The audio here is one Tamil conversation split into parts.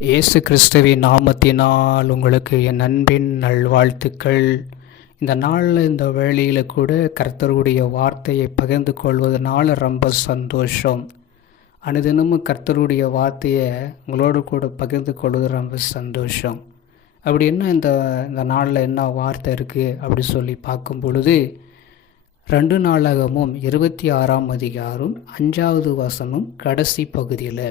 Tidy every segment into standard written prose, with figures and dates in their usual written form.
இயேசு கிறிஸ்துவின் நாமத்தினால் உங்களுக்கு என் அன்பின் நல்வாழ்த்துக்கள். இந்த நாளில் இந்த வேளையில் கூட கர்த்தருடைய வார்த்தையை பகிர்ந்து கொள்வதனால ரொம்ப சந்தோஷம். அனுதினமும் கர்த்தருடைய வார்த்தையை உங்களோடு கூட பகிர்ந்து கொள்வது ரொம்ப சந்தோஷம். அப்படி என்ன இந்த நாளில் என்ன வார்த்தை இருக்குது அப்படி சொல்லி பார்க்கும் பொழுது 2 நாளாகமும் 26ஆம் அதிகாரம் 5வது வசனம் கடைசி பகுதியில்,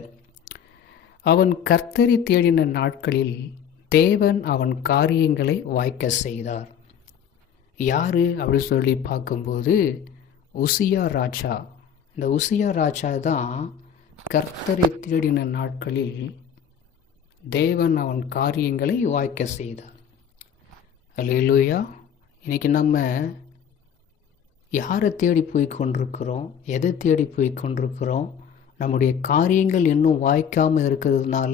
அவன் கர்த்தரை தேடின நாட்களில் தேவன் அவன் காரியங்களை வாய்க்க செய்தார். யார் அப்படி சொல்லி பார்க்கும்போது உசியா ராஜா. இந்த உசியா ராஜா தான் கர்த்தரை தேடின நாட்களில் தேவன் அவன் காரியங்களை வாய்க்க செய்தார். அல்லேலூயா. இன்றைக்கி நம்ம யாரை தேடி போய் கொண்டிருக்கிறோம், எதை தேடி போய் கொண்டிருக்கிறோம்? நம்முடைய காரியங்கள் இன்னும் வாய்க்காமல் இருக்கிறதுனால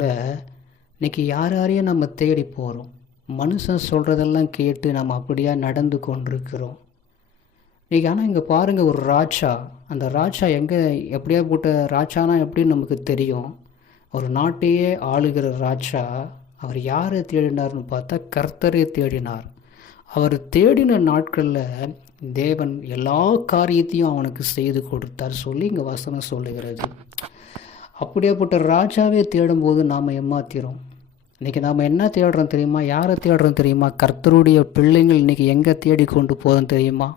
இன்றைக்கி யாரையும் நம்ம தேடி போகிறோம். மனுஷன் சொல்கிறதெல்லாம் கேட்டு நம்ம அப்படியே நடந்து கொண்டிருக்கிறோம் இன்றைக்கி. ஆனால் இங்கே பாருங்கள், ஒரு ராஜா, அந்த ராஜா எப்படியா போட்ட ராஜானா எப்படின்னு நமக்கு தெரியும். ஒரு நாட்டையே ஆளுகிற ராஜா, அவர் யாரை தேடினார்னு பார்த்தா கர்த்தரை தேடினார். அவர் தேடின நாட்களில் தேவன் எல்லா காரியத்தையும் அவனுக்கு செய்து கொடுத்தார் சொல்லி இங்கே வசனம் சொல்லுகிறது. அப்படியேப்பட்ட ராஜாவே தேடும்போது நாம் ஏமாத்திரோம். இன்றைக்கி நாம் என்ன தேடுறோம் தெரியுமா? யாரை தேடுறோம் தெரியுமா? கர்த்தருடைய பிள்ளைங்கள் இன்றைக்கி எங்கே தேடி கொண்டு போதும் தெரியுமா?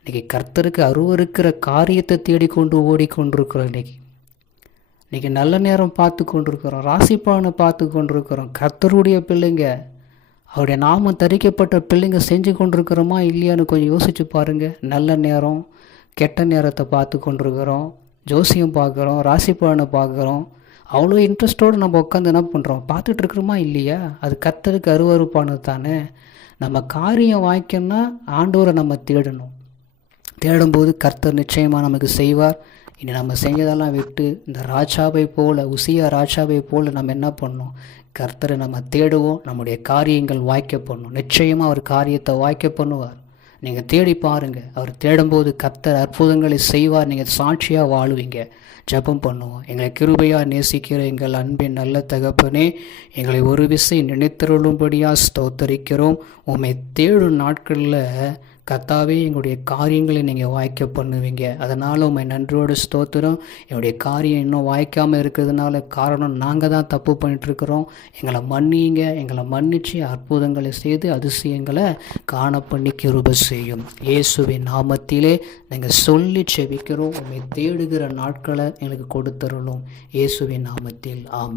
இன்றைக்கி கர்த்தருக்கு அருவருக்கிற காரியத்தை தேடிக்கொண்டு ஓடிக்கொண்டிருக்கிறோம். இன்றைக்கி நல்ல நேரம் பார்த்து கொண்டிருக்கிறோம், ராசிப்பானை பார்த்து கொண்டிருக்கிறோம். கர்த்தருடைய பிள்ளைங்க, அவருடைய நாமம் தரிக்கப்பட்ட பிள்ளைங்க செஞ்சு கொண்டிருக்கிறோமா இல்லையான்னு கொஞ்சம் யோசித்து பாருங்கள். நல்ல நேரம் கெட்ட நேரத்தை பார்த்து கொண்டிருக்கிறோம், ஜோசியம் பார்க்குறோம், ராசிப்பானை பார்க்குறோம். அவ்வளோ இன்ட்ரெஸ்ட்டோடு நம்ம உட்காந்து என்ன பண்ணுறோம், பார்த்துட்ருக்குறோமா இல்லையா? அது கர்த்தருக்கு அருவருப்பானது தானே. நம்ம காரியம் வாய்க்கணும்னா ஆண்டவரை நம்ம தேடணும். தேடும்போது கர்த்தர் நிச்சயமாக நமக்கு செய்வார். இனி நம்ம செஞ்சதெல்லாம் விட்டு இந்த ராஜாவை போல், உசியா ராஜாவை போல் நம்ம என்ன பண்ணணும்? கர்த்தரை நம்ம தேடுவோம், நம்முடைய காரியங்கள் வாய்க்க பண்ணணும். நிச்சயமாக அவர் காரியத்தை வாய்க்க பண்ணுவார். நீங்கள் தேடி பாருங்கள். அவர் தேடும்போது கர்த்தர் அற்புதங்களை செய்வார். நீங்கள் சாட்சியாக வாழுவீங்க. ஜெபம் பண்ணுவோம். எங்களை கிருபையாக நேசிக்கிற எங்கள் அன்பின் நல்ல தகப்பனே, எங்களை ஒரு விசை நினைத்தருளும்படியாக ஸ்தோத்தரிக்கிறோம். உம்மை தேடும் நாட்களில் கர்த்தாவே எங்களுடைய காரியங்களை நீங்கள் வாய்க்க பண்ணுவீங்க. அதனால் உண்மை நன்றியோடு ஸ்தோத்திரம். என்னுடைய காரியம் இன்னும் வாய்க்காமல் இருக்கிறதுனால காரணம் நாங்கள் தான் தப்பு பண்ணிட்டுருக்குறோம். எங்களை மன்னிங்க. எங்களை மன்னித்து அற்புதங்களை செய்து அதிசயங்களை காண பண்ணி கிருபை செய்யும். இயேசுவின் நாமத்திலே நாங்கள் சொல்லி செபிக்கிறோம். உண்மை தேடுகிற நாட்களை எங்களுக்கு கொடுத்துடணும். இயேசுவின் நாமத்தில் ஆமென்.